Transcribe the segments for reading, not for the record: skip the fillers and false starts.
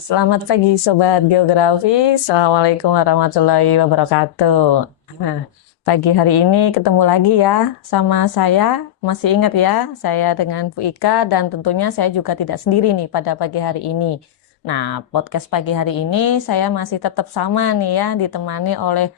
Selamat pagi Sobat Geografi, Assalamualaikum warahmatullahi wabarakatuh. Nah, pagi hari ini ketemu lagi ya sama saya, masih ingat ya, saya dengan Bu Ika dan tentunya saya juga tidak sendiri nih pada pagi hari ini. Nah, podcast pagi hari ini saya masih tetap sama nih ya, ditemani oleh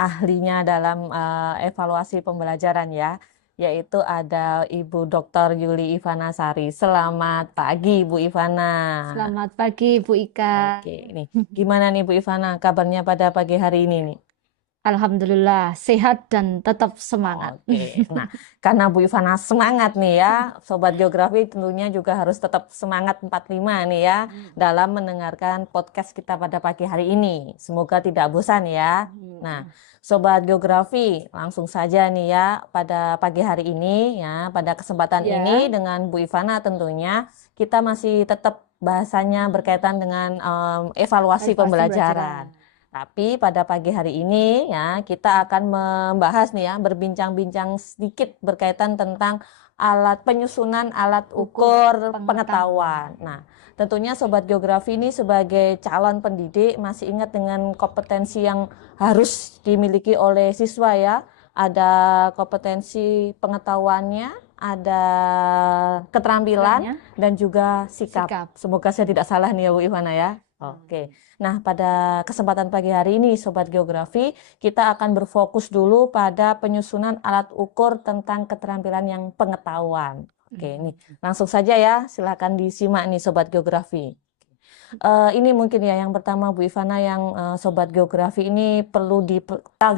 ahlinya dalam evaluasi pembelajaran ya, yaitu ada Ibu Dr. Yuli Ivana Sari. Selamat pagi Bu Ivana. Selamat pagi, Bu Ika. Oke, nih gimana nih Bu Ivana kabarnya pada pagi hari ini nih? Alhamdulillah, sehat dan tetap semangat. Oke, nah karena Bu Ivana semangat nih ya, Sobat Geografi tentunya juga harus tetap semangat 45 nih ya dalam mendengarkan podcast kita pada pagi hari ini. Semoga tidak bosan ya. Nah, Sobat Geografi langsung saja nih ya pada pagi hari ini ya, pada kesempatan Ya. ini dengan Bu Ivana tentunya kita masih tetap bahasanya berkaitan dengan evaluasi pembelajaran. Tapi pada pagi hari ini ya kita akan membahas nih ya, berbincang-bincang sedikit berkaitan tentang penyusunan alat ukur pengetahuan. Nah, tentunya Sobat Geografi ini sebagai calon pendidik masih ingat dengan kompetensi yang harus dimiliki oleh siswa ya. Ada kompetensi pengetahuannya, ada keterampilan dan juga sikap. Semoga saya tidak salah nih ya Bu Ivana ya. Oke. Nah, pada kesempatan pagi hari ini, Sobat Geografi, kita akan berfokus dulu pada penyusunan alat ukur tentang keterampilan yang pengetahuan. Oke, ini langsung saja ya, silakan disimak nih Sobat Geografi. Ini mungkin ya yang pertama Bu Ivana yang Sobat Geografi ini perlu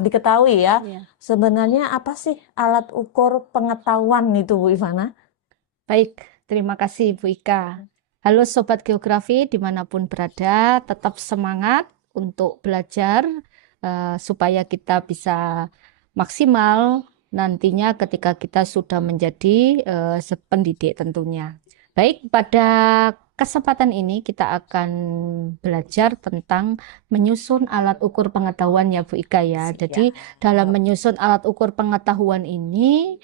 diketahui ya. Sebenarnya apa sih alat ukur pengetahuan itu Bu Ivana? Baik, terima kasih Bu Ika. Halo Sobat Geografi dimanapun berada, tetap semangat untuk belajar supaya kita bisa maksimal nantinya ketika kita sudah menjadi pendidik tentunya. Baik, pada kesempatan ini kita akan belajar tentang menyusun alat ukur pengetahuan ya Bu Ika ya. Jadi dalam menyusun alat ukur pengetahuan ini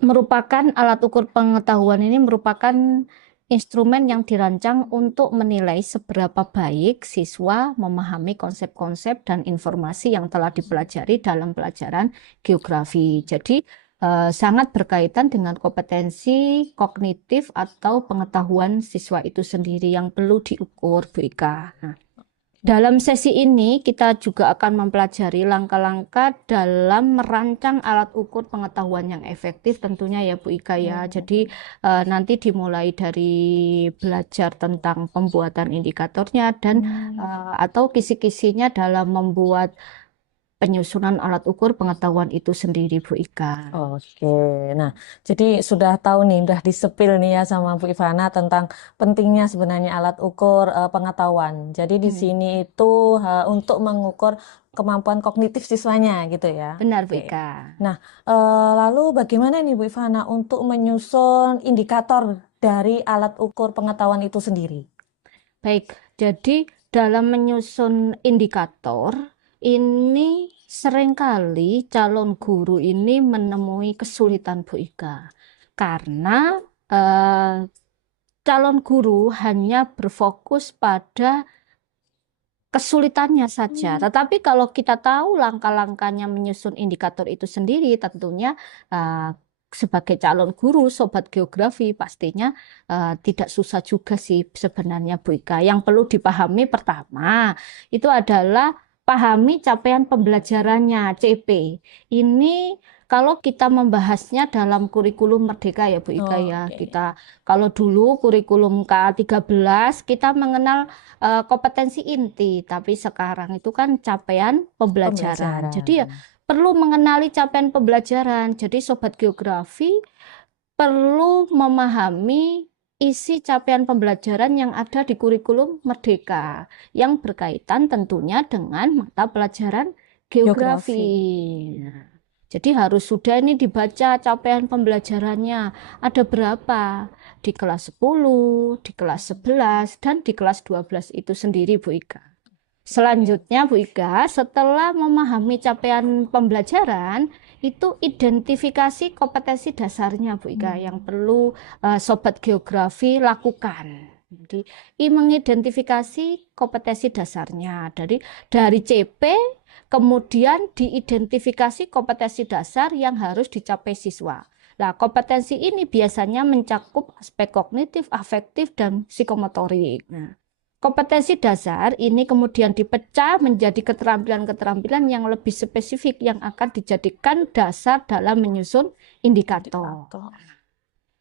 alat ukur pengetahuan ini merupakan instrumen yang dirancang untuk menilai seberapa baik siswa memahami konsep-konsep dan informasi yang telah dipelajari dalam pelajaran geografi. Jadi sangat berkaitan dengan kompetensi kognitif atau pengetahuan siswa itu sendiri yang perlu diukur, Bu Ika. Dalam sesi ini kita juga akan mempelajari langkah-langkah dalam merancang alat ukur pengetahuan yang efektif tentunya ya Bu Ika ya. Jadi nanti dimulai dari belajar tentang pembuatan indikatornya dan atau kisi-kisinya dalam membuat penyusunan alat ukur pengetahuan itu sendiri Bu Ika. Oke, nah jadi sudah tahu nih, udah disepil nih ya sama Bu Ivana tentang pentingnya sebenarnya alat ukur pengetahuan. Jadi di sini itu untuk mengukur kemampuan kognitif siswanya gitu ya. Benar Bu Ika. Nah, lalu bagaimana nih Bu Ivana untuk menyusun indikator dari alat ukur pengetahuan itu sendiri? Baik, jadi dalam menyusun indikator ini seringkali calon guru ini menemui kesulitan Bu Ika karena calon guru hanya berfokus pada kesulitannya saja. Tetapi kalau kita tahu langkah-langkahnya menyusun indikator itu sendiri, tentunya sebagai calon guru, Sobat Geografi pastinya tidak susah juga sih sebenarnya Bu Ika. Yang perlu dipahami pertama, itu adalah pahami capaian pembelajarannya, CP. Ini kalau kita membahasnya dalam kurikulum Merdeka ya Bu Ika ya. Kita kalau dulu kurikulum K13 kita mengenal kompetensi inti, tapi sekarang itu kan capaian pembelajaran. Jadi ya perlu mengenali capaian pembelajaran. Jadi Sobat Geografi perlu memahami isi capaian pembelajaran yang ada di kurikulum Merdeka yang berkaitan tentunya dengan mata pelajaran geografi. Jadi harus sudah ini dibaca capaian pembelajarannya ada berapa di kelas 10, di kelas 11, dan di kelas 12 itu sendiri Bu Ika. Selanjutnya Bu Ika, setelah memahami capaian pembelajaran, itu identifikasi kompetensi dasarnya Bu Ika yang perlu Sobat Geografi lakukan. Jadi mengidentifikasi kompetensi dasarnya dari CP, kemudian diidentifikasi kompetensi dasar yang harus dicapai siswa. Nah, kompetensi ini biasanya mencakup aspek kognitif, afektif, dan psikomotorik. Nah, kompetensi dasar ini kemudian dipecah menjadi keterampilan-keterampilan yang lebih spesifik yang akan dijadikan dasar dalam menyusun indikator.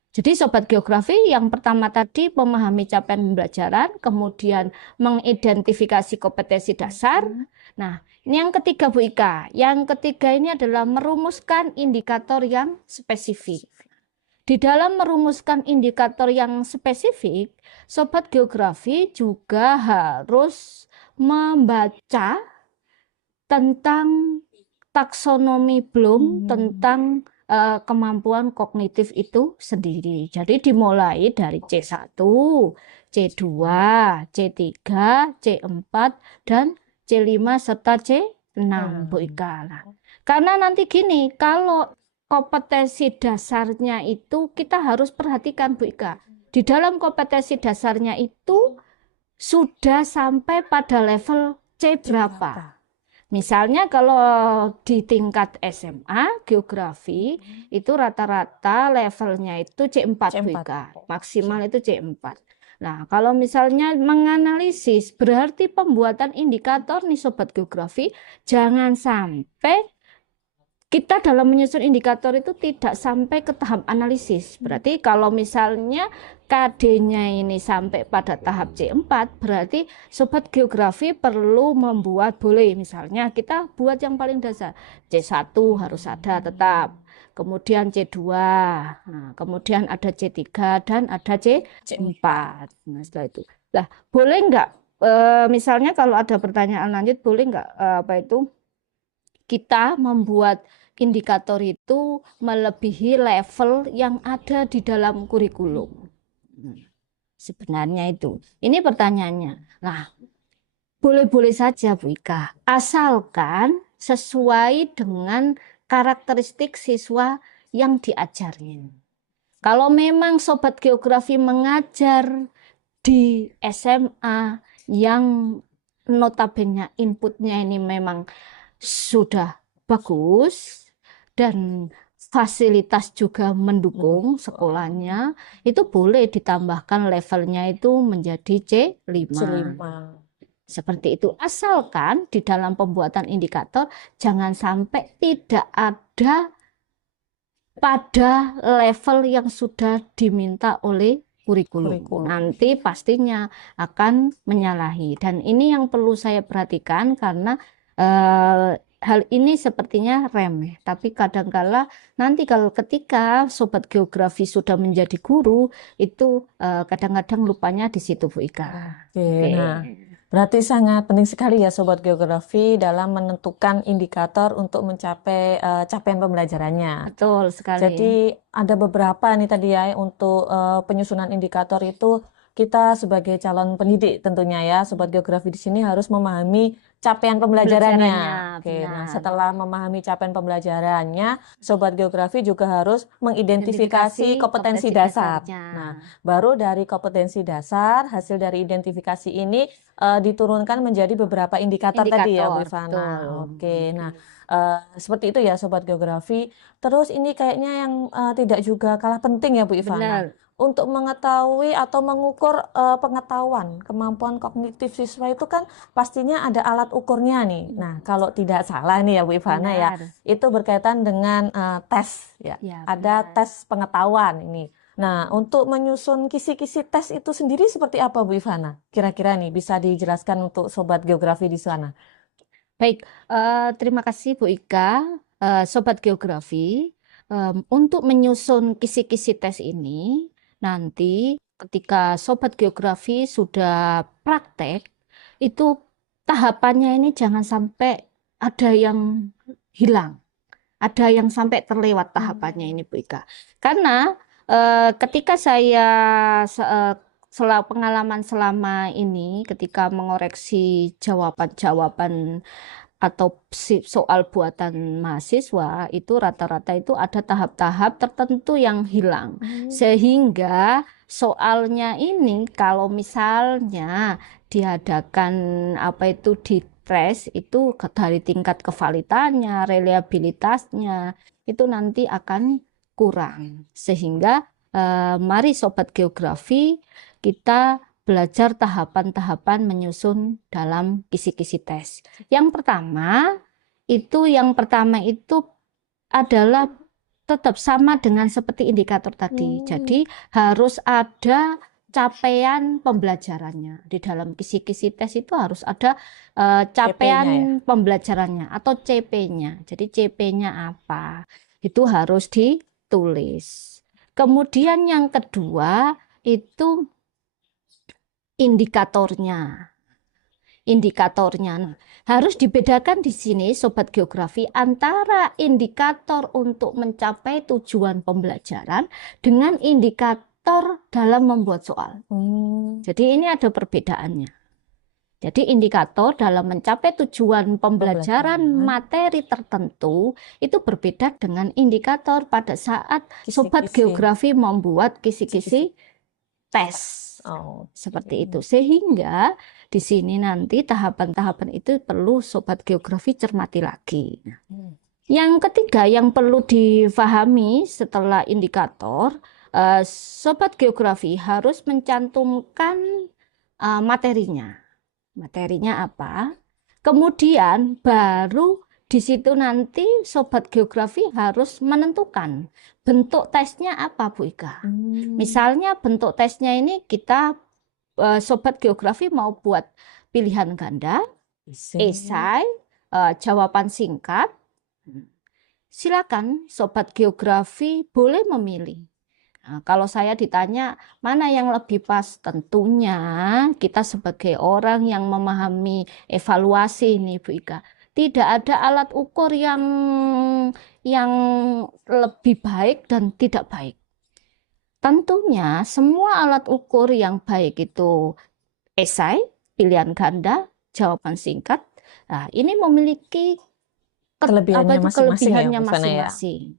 Jadi Sobat Geografi yang pertama tadi memahami capaian pembelajaran, kemudian mengidentifikasi kompetensi dasar. Nah, ini yang ketiga Bu Ika. Yang ketiga ini adalah merumuskan indikator yang spesifik. Di dalam merumuskan indikator yang spesifik, Sobat Geografi juga harus membaca tentang taksonomi Bloom, tentang kemampuan kognitif itu sendiri. Jadi dimulai dari C1, C2, C3, C4, dan C5 serta C6 Bu Ika. Karena nanti gini, kalau kompetensi dasarnya itu kita harus perhatikan Bu Ika. Di dalam kompetensi dasarnya itu sudah sampai pada level C berapa? Misalnya kalau di tingkat SMA geografi itu rata-rata levelnya itu C4 Bu Ika. Maksimal itu C4. Nah, kalau misalnya menganalisis berarti pembuatan indikator nih Sobat Geografi, jangan sampai kita dalam menyusun indikator itu tidak sampai ke tahap analisis. Berarti kalau misalnya KD-nya ini sampai pada tahap C4, berarti Sobat Geografi perlu membuat, boleh misalnya kita buat yang paling dasar. C1 harus ada tetap. Kemudian C2, nah, kemudian ada C3 dan ada C4. Nah, setelah itu. Nah, boleh nggak, misalnya kalau ada pertanyaan lanjut, boleh nggak kita membuat indikator itu melebihi level yang ada di dalam kurikulum. Sebenarnya itu. Ini pertanyaannya. Nah, boleh-boleh saja Bu Ika, asalkan sesuai dengan karakteristik siswa yang diajarin. Kalau memang Sobat Geografi mengajar di SMA yang notabene inputnya ini memang sudah bagus dan fasilitas juga mendukung sekolahnya, itu boleh ditambahkan levelnya itu menjadi C5. Seperti itu, asalkan di dalam pembuatan indikator jangan sampai tidak ada pada level yang sudah diminta oleh kurikulum. Nanti pastinya akan menyalahi. Dan ini yang perlu saya perhatikan karena hal ini sepertinya remeh, tapi kadangkala nanti kalau ketika Sobat Geografi sudah menjadi guru, itu kadang-kadang lupanya di situ Bu Ika. Oke. Nah, berarti sangat penting sekali ya Sobat Geografi dalam menentukan indikator untuk mencapai capaian pembelajarannya. Betul sekali. Jadi ada beberapa nih tadi ya untuk penyusunan indikator itu kita sebagai calon pendidik tentunya ya Sobat Geografi di sini harus memahami capaian pembelajarannya. Oke, nah setelah memahami capaian pembelajarannya, Sobat Geografi juga harus mengidentifikasi kompetensi dasar. Nah, baru dari kompetensi dasar, hasil dari identifikasi ini diturunkan menjadi beberapa indikator tadi ya Bu Ivana. Oke, nah seperti itu ya Sobat Geografi. Terus ini kayaknya yang tidak juga kalah penting ya Bu Ivana. Benar. Untuk mengetahui atau mengukur pengetahuan, kemampuan kognitif siswa itu kan pastinya ada alat ukurnya nih. Nah, kalau tidak salah nih ya Bu Ivana ya, itu berkaitan dengan tes ya. Ada tes pengetahuan ini. Nah, untuk menyusun kisi-kisi tes itu sendiri seperti apa Bu Ivana? Kira-kira nih bisa dijelaskan untuk Sobat Geografi di sana. Baik, terima kasih Bu Ika, Sobat Geografi. Untuk menyusun kisi-kisi tes ini, nanti ketika Sobat Geografi sudah praktek, itu tahapannya ini jangan sampai ada yang hilang, ada yang sampai terlewat tahapannya ini Bu Ika. Karena ketika saya pengalaman selama ini ketika mengoreksi jawaban-jawaban atau soal buatan mahasiswa itu rata-rata itu ada tahap-tahap tertentu yang hilang. Sehingga soalnya ini kalau misalnya diadakan dites itu dari tingkat kevalitannya, reliabilitasnya itu nanti akan kurang. Sehingga mari Sobat Geografi kita belajar tahapan-tahapan menyusun dalam kisi-kisi tes. Yang pertama itu adalah tetap sama dengan seperti indikator tadi. Jadi harus ada capaian pembelajarannya. Di dalam kisi-kisi tes itu harus ada capaian pembelajarannya atau CP-nya. Jadi CP-nya apa? Itu harus ditulis. Kemudian yang kedua itu indikatornya. Nah, harus dibedakan di sini Sobat Geografi antara indikator untuk mencapai tujuan pembelajaran dengan indikator dalam membuat soal. Jadi ini ada perbedaannya. Jadi indikator dalam mencapai tujuan pembelajaran materi tertentu itu berbeda dengan indikator pada saat Sobat Geografi membuat kisi-kisi tes. Seperti itu. Sehingga di sini nanti tahapan-tahapan itu perlu Sobat Geografi cermati lagi. Yang ketiga yang perlu difahami setelah indikator, Sobat Geografi harus mencantumkan materinya. Materinya apa? Kemudian baru di situ nanti Sobat Geografi harus menentukan bentuk tesnya apa, Bu Ika. Misalnya bentuk tesnya ini kita Sobat Geografi mau buat pilihan ganda, esai, jawaban singkat. Silakan Sobat Geografi boleh memilih. Nah, kalau saya ditanya mana yang lebih pas, tentunya kita sebagai orang yang memahami evaluasi ini, Bu Ika, tidak ada alat ukur yang lebih baik dan tidak baik. Tentunya semua alat ukur yang baik itu esai, pilihan ganda, jawaban singkat. Nah, ini memiliki kelebihannya masing-masing.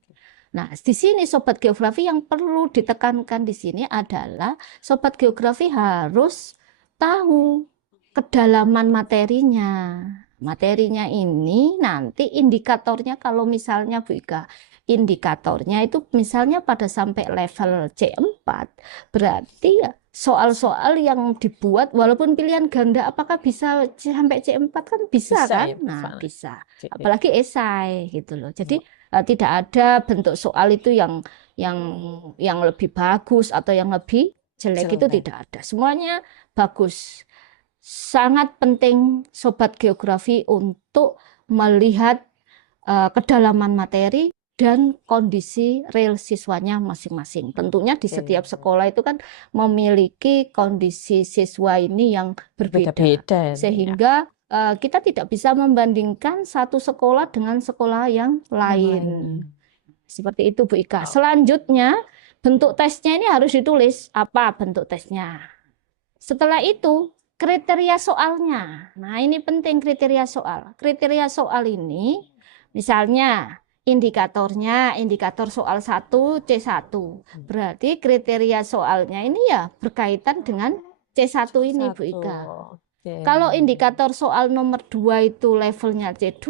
Nah, di sini Sobat Geografi yang perlu ditekankan di sini adalah Sobat Geografi harus tahu kedalaman materinya. Materinya ini nanti indikatornya kalau misalnya Bu Ika, indikatornya itu misalnya pada sampai level C4, berarti ya soal-soal yang dibuat walaupun pilihan ganda apakah bisa sampai C4 kan bisa kan? Nah, bisa. Apalagi esai gitu loh. Jadi tidak ada bentuk soal itu yang lebih bagus atau yang lebih jelek, itu tidak ada. Semuanya bagus. Sangat penting Sobat Geografi untuk melihat kedalaman materi dan kondisi real siswanya masing-masing. Tentunya di setiap sekolah itu kan memiliki kondisi siswa ini yang berbeda. Sehingga kita tidak bisa membandingkan satu sekolah dengan sekolah yang lain. Seperti itu Bu Ika. Selanjutnya bentuk tesnya ini harus ditulis. Apa bentuk tesnya? Setelah itu kriteria soalnya. Nah, ini penting kriteria soal. Kriteria soal ini misalnya indikator soal 1 C1. Berarti kriteria soalnya ini ya berkaitan dengan C1 ini Bu Ika. Kalau indikator soal nomor 2 itu levelnya C2,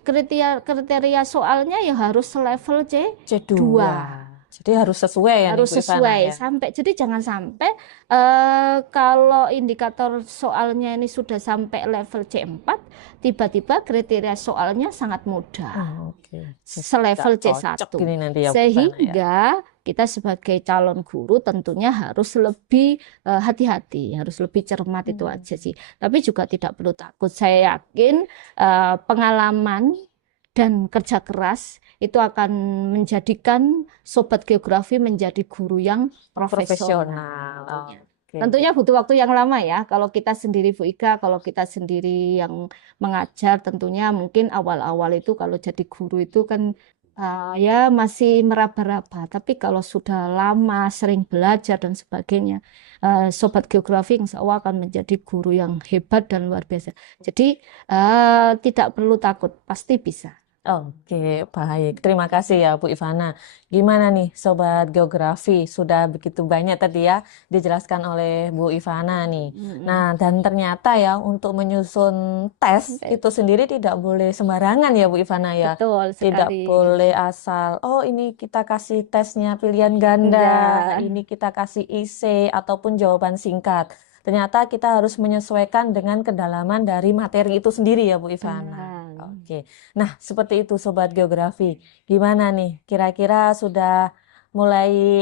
kriteria soalnya ya harus selevel C2. Jadi harus sesuai ya. Harus sesuai sampai. Jadi jangan sampai kalau indikator soalnya ini sudah sampai level C4, tiba-tiba kriteria soalnya sangat mudah. Selevel C1. Sehingga kita sebagai calon guru tentunya harus lebih hati-hati, harus lebih cermat, itu aja sih. Tapi juga tidak perlu takut. Saya yakin pengalaman dan kerja keras itu akan menjadikan Sobat Geografi menjadi guru yang profesional. Tentunya butuh waktu yang lama ya. Kalau kita sendiri Bu Ika, kalau kita sendiri yang mengajar, tentunya mungkin awal-awal itu kalau jadi guru itu kan Ya masih meraba-raba, tapi kalau sudah lama sering belajar dan sebagainya, Sobat Geografi insya Allah akan menjadi guru yang hebat dan luar biasa. Jadi tidak perlu takut, pasti bisa. Oke, baik. Terima kasih ya Bu Ivana. Gimana nih Sobat Geografi? Sudah begitu banyak tadi ya dijelaskan oleh Bu Ivana nih. Mm-mm. Nah, dan ternyata ya untuk menyusun tes itu sendiri tidak boleh sembarangan ya Bu Ivana ya. Betul Tidak sekali. boleh asal, oh ini kita kasih tesnya pilihan ganda, Enggak. ini kita kasih IC ataupun jawaban singkat. Ternyata kita harus menyesuaikan dengan kedalaman dari materi itu sendiri ya Bu Ivana. Nah, Oke. Nah, seperti itu Sobat Geografi. Gimana nih? Kira-kira sudah mulai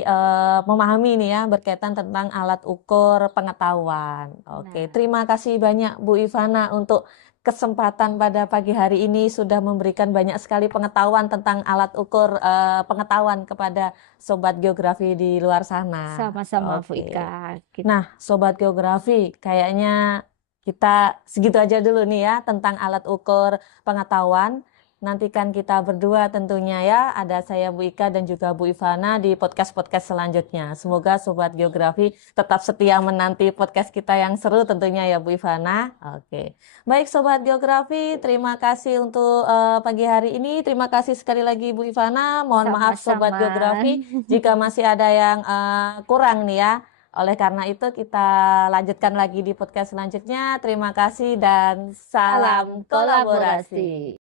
memahami nih ya berkaitan tentang alat ukur pengetahuan. Oke, nah. terima kasih banyak Bu Ivana untuk kesempatan pada pagi hari ini sudah memberikan banyak sekali pengetahuan tentang alat ukur pengetahuan kepada Sobat Geografi di luar sana. Sama-sama Bu Ika. Oke. Nah, Sobat Geografi, kayaknya kita segitu aja dulu nih ya tentang alat ukur pengetahuan. Nantikan kita berdua tentunya ya, ada saya Bu Ika dan juga Bu Ivana di podcast-podcast selanjutnya. Semoga Sobat Geografi tetap setia menanti podcast kita yang seru tentunya ya Bu Ivana. Oke. Baik Sobat Geografi, terima kasih untuk pagi hari ini. Terima kasih sekali lagi Bu Ivana. Mohon maaf Sobat Sama-sama. Geografi jika masih ada yang kurang nih ya. Oleh karena itu kita lanjutkan lagi di podcast selanjutnya. Terima kasih dan Salam salam kolaborasi. kolaborasi.